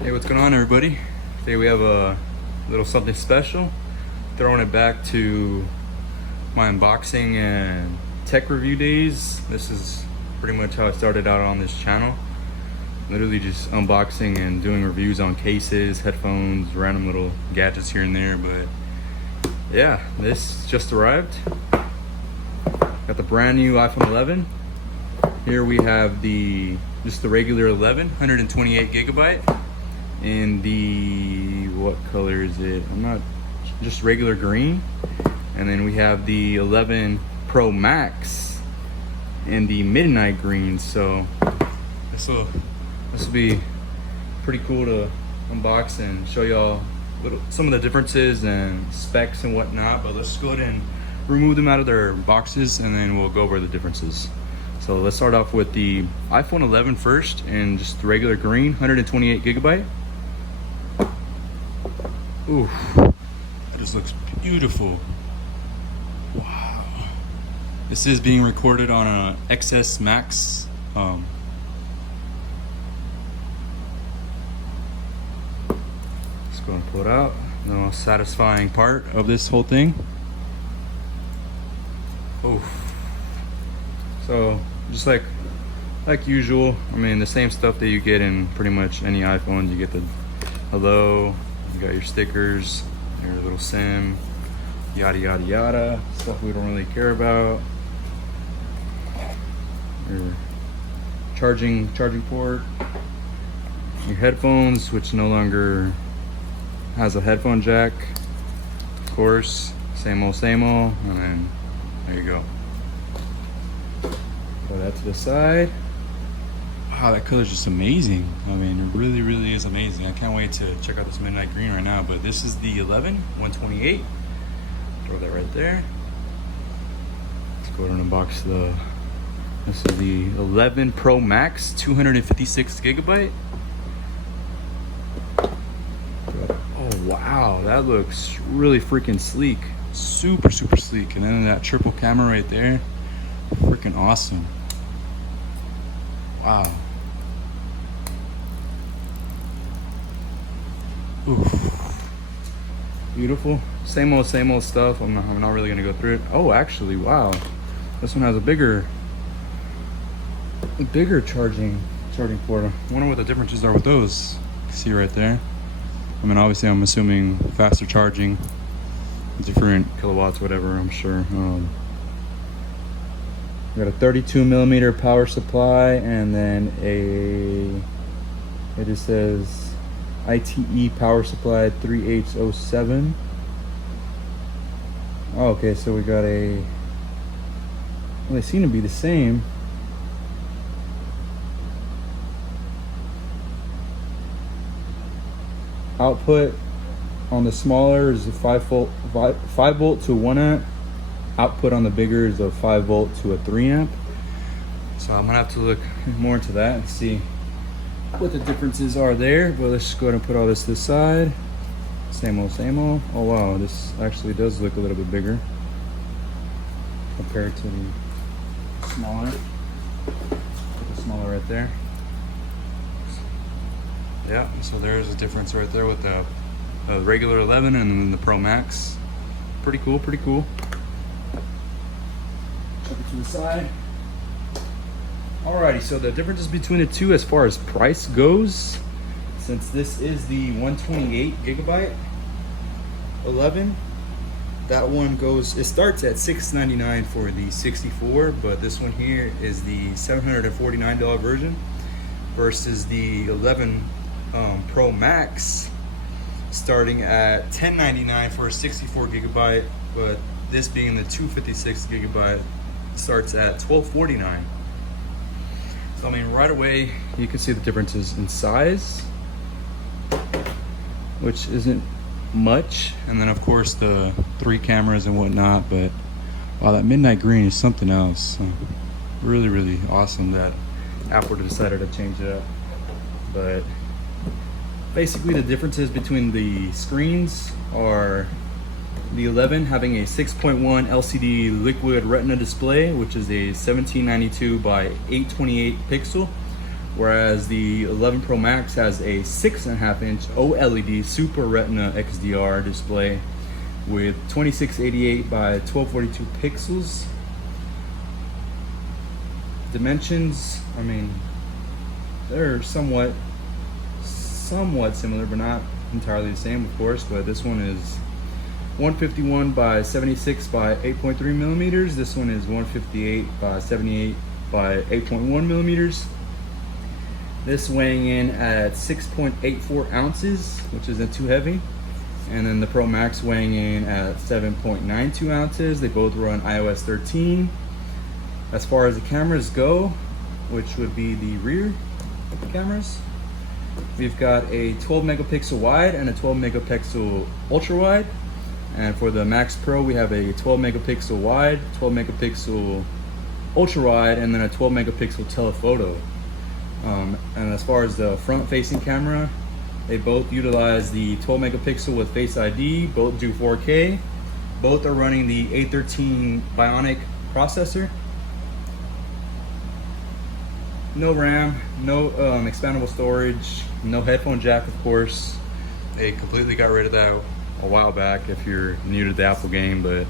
Hey, what's going on, everybody? Today we have a little something special. Throwing it back to my unboxing and tech review days. This is pretty much how I started out on this channel. Literally just unboxing and doing reviews on cases, headphones, random little gadgets here and there. But yeah, this just arrived. Got the brand new iPhone 11. Here we have just the regular 11, 128 gigabyte. In the, what color is it? Just regular green. And then we have the 11 Pro Max in the midnight green. So this will be pretty cool to unbox and show y'all some of the differences and specs and whatnot. But let's go ahead and remove them out of their boxes and then we'll go over the differences. So let's start off with the iPhone 11 first, and just the regular green, 128 gigabyte. Ooh, that just looks beautiful. Wow. This is being recorded on a XS Max. Let's go and pull it out. The most satisfying part of this whole thing. Ooh. So just like usual, I mean, the same stuff that you get in pretty much any iPhone. You get the hello. You got your stickers, your little SIM, yada yada yada, stuff we don't really care about. Your charging port, your headphones, which no longer has a headphone jack. Of course, same old, and then there you go. Put that to the side. Wow, that color is just amazing. I mean, it really is amazing. I can't wait to check out this midnight green right now. But this is the 11, 128. Throw that right there. Let's go ahead and unbox this is the 11 Pro Max, 256 gigabyte. Oh wow, that looks really freaking sleek. Super sleek. And then that triple camera right there, freaking awesome. Wow. Oof. Beautiful. Same old stuff. I'm not really gonna go through it. Oh, actually, wow. This one has a bigger charging port. I wonder what the differences are with those. You can see right there. I mean, obviously, I'm assuming faster charging, different kilowatts, whatever. I'm sure. We got a 32 millimeter power supply, and then it just says ITE power supply 3807. Oh, okay, so we got well, they seem to be the same. Output on the smaller is a 5 volt to 1 amp. Output on the bigger is a 5 volt to a 3 amp. So I'm gonna have to look more into that and see what the differences are there. But let's just go ahead and put all this to the side. Same old. Oh wow, this actually does look a little bit bigger compared to the smaller. Put the smaller right there. Yeah, so there's a difference right there with the regular 11 and then the Pro Max. Pretty cool. Chuck it to the side. Alrighty, so the differences between the two as far as price goes, since this is the 128 gigabyte 11, that one it starts at $699 for the 64, but this one here is the $749 version versus the 11 Pro Max starting at $1099 for a 64 gigabyte, but this being the 256 gigabyte starts at $1249. So I mean, right away you can see the differences in size, which isn't much, and then of course the 3 cameras and whatnot. But wow, that midnight green is something else. Really awesome that Apple decided to change it up. But basically the differences between the screens are the 11 having a 6.1 LCD liquid retina display, which is a 1792 by 828 pixel, whereas the 11 Pro Max has a 6.5-inch OLED Super Retina XDR display with 2688 by 1242 pixels. Dimensions, I mean, they're somewhat similar, but not entirely the same, of course. But this one is 151 by 76 by 8.3 millimeters. This one is 158 by 78 by 8.1 millimeters. This weighing in at 6.84 ounces, which isn't too heavy. And then the Pro Max weighing in at 7.92 ounces. They both run iOS 13. As far as the cameras go, which would be the rear cameras, we've got a 12 megapixel wide and a 12 megapixel ultra wide. And for the Max Pro, we have a 12 megapixel wide, 12 megapixel ultra wide, and then a 12 megapixel telephoto. And as far as the front facing camera, they both utilize the 12 megapixel with Face ID, both do 4K, both are running the A13 Bionic processor. No RAM, no expandable storage, no headphone jack, of course. They completely got rid of that a while back if you're new to the Apple game, but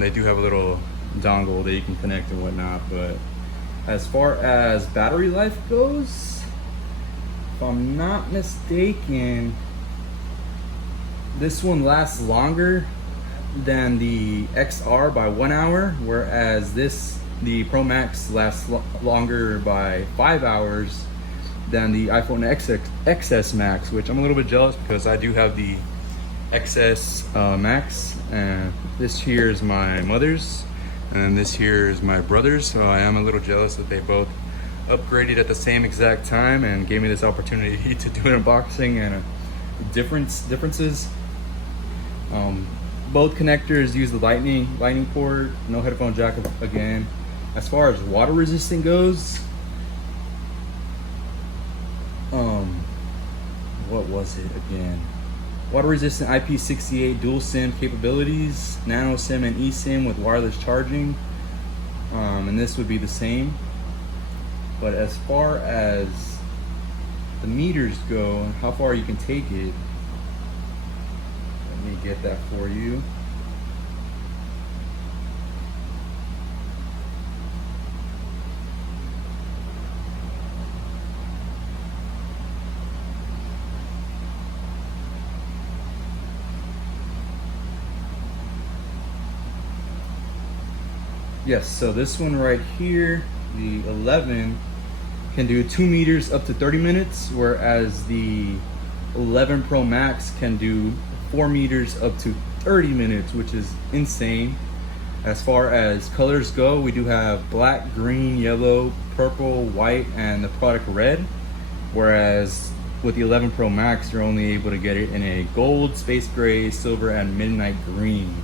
they do have a little dongle that you can connect and whatnot. But as far as battery life goes, if I'm not mistaken, this one lasts longer than the XR by 1 hour, whereas the Pro Max lasts longer by 5 hours than the iPhone XS Max, which I'm a little bit jealous because I do have the XS Max, and this here is my mother's, and this here is my brother's, so I am a little jealous that they both upgraded at the same exact time and gave me this opportunity to do an unboxing and differences. Both connectors use the lightning port, no headphone jack again. As far as water resistant goes, what was it again? Water resistant IP68 dual SIM capabilities, nano SIM and eSIM with wireless charging, and this would be the same. But as far as the meters go and how far you can take it, let me get that for you. Yes, so this one right here, the 11, can do 2 meters up to 30 minutes, whereas the 11 Pro Max can do 4 meters up to 30 minutes, which is insane. As far as colors go, we do have black, green, yellow, purple, white, and the product red, whereas with the 11 Pro Max, you're only able to get it in a gold, space gray, silver, and midnight green.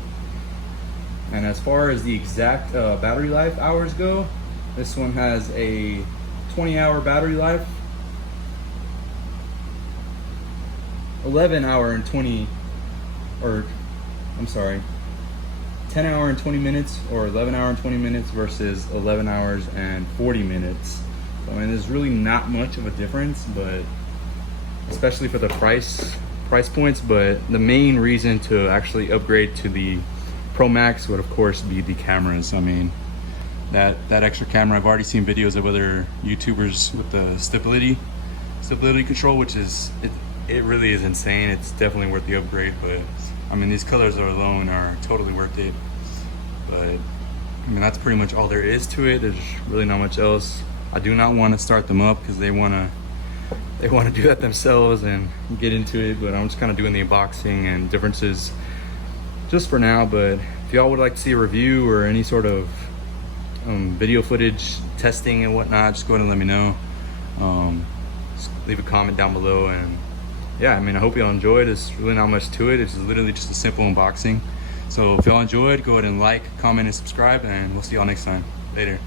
And as far as the exact battery life hours go, this one has a 20-hour battery life, 10 hour and 20 minutes, or 11 hour and 20 minutes versus 11 hours and 40 minutes. So, I mean, there's really not much of a difference, but especially for the price points. But the main reason to actually upgrade to the Pro Max would of course be the cameras. I mean, that extra camera, I've already seen videos of other YouTubers with the stability control, which is, it really is insane. It's definitely worth the upgrade. But I mean, these colors alone are totally worth it. But I mean, that's pretty much all there is to it. There's really not much else. I do not want to start them up because they want to do that themselves and get into it. But I'm just kind of doing the unboxing and differences just for now. But if y'all would like to see a review or any sort of video footage, testing and whatnot, just go ahead and let me know. Just leave a comment down below. And yeah, I mean, I hope y'all enjoyed. There's really not much to it. It's literally just a simple unboxing. So if y'all enjoyed, go ahead and like, comment, and subscribe, and we'll see y'all next time. Later.